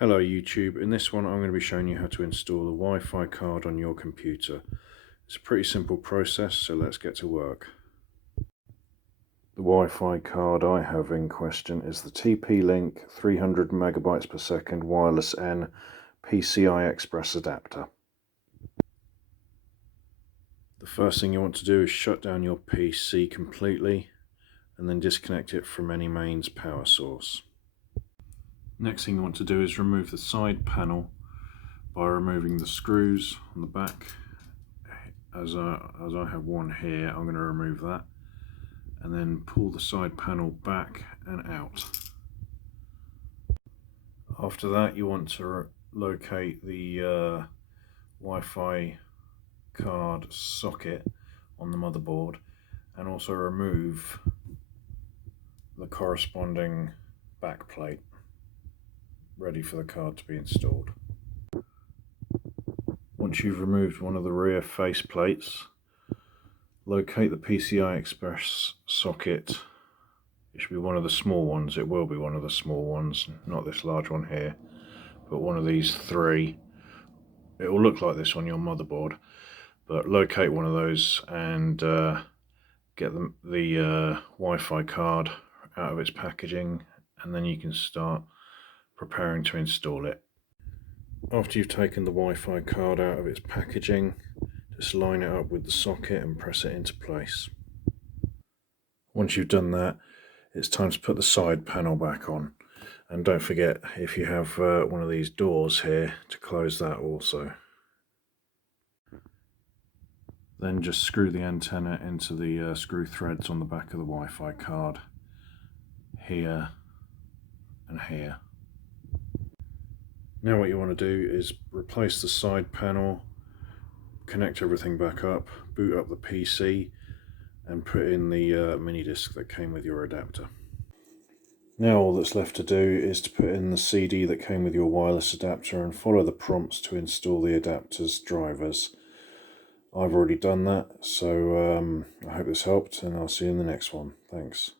Hello YouTube, in this one I'm going to be showing you how to install a Wi-Fi card on your computer. It's a pretty simple process, so let's get to work. The Wi-Fi card I have in question is the TP-Link 300 megabytes per second wireless N PCI Express adapter. The first thing you want to do is shut down your PC completely and then disconnect it from any mains power source. Next thing you want to do is remove the side panel by removing the screws on the back. As I have one here, I'm going to remove that and then pull the side panel back and out. After that, you want to locate the Wi-Fi card socket on the motherboard and also remove the corresponding back plate, ready for the card to be installed. Once you've removed one of the rear face plates, locate the PCI Express socket. It should be one of the small ones. It will be one of the small ones, not this large one here, but one of these three. It will look like this on your motherboard, but locate one of those and get the Wi-Fi card out of its packaging, and then you can start preparing to install it. After you've taken the Wi-Fi card out of its packaging, just line it up with the socket and press it into place. Once you've done that, it's time to put the side panel back on. And don't forget, if you have one of these doors here, to close that also. Then just screw the antenna into the screw threads on the back of the Wi-Fi card, here and here. Now what you want to do is replace the side panel, connect everything back up, boot up the PC and put in the mini disc that came with your adapter. Now all that's left to do is to put in the CD that came with your wireless adapter and follow the prompts to install the adapter's drivers. I've already done that, so I hope this helped, and I'll see you in the next one. Thanks.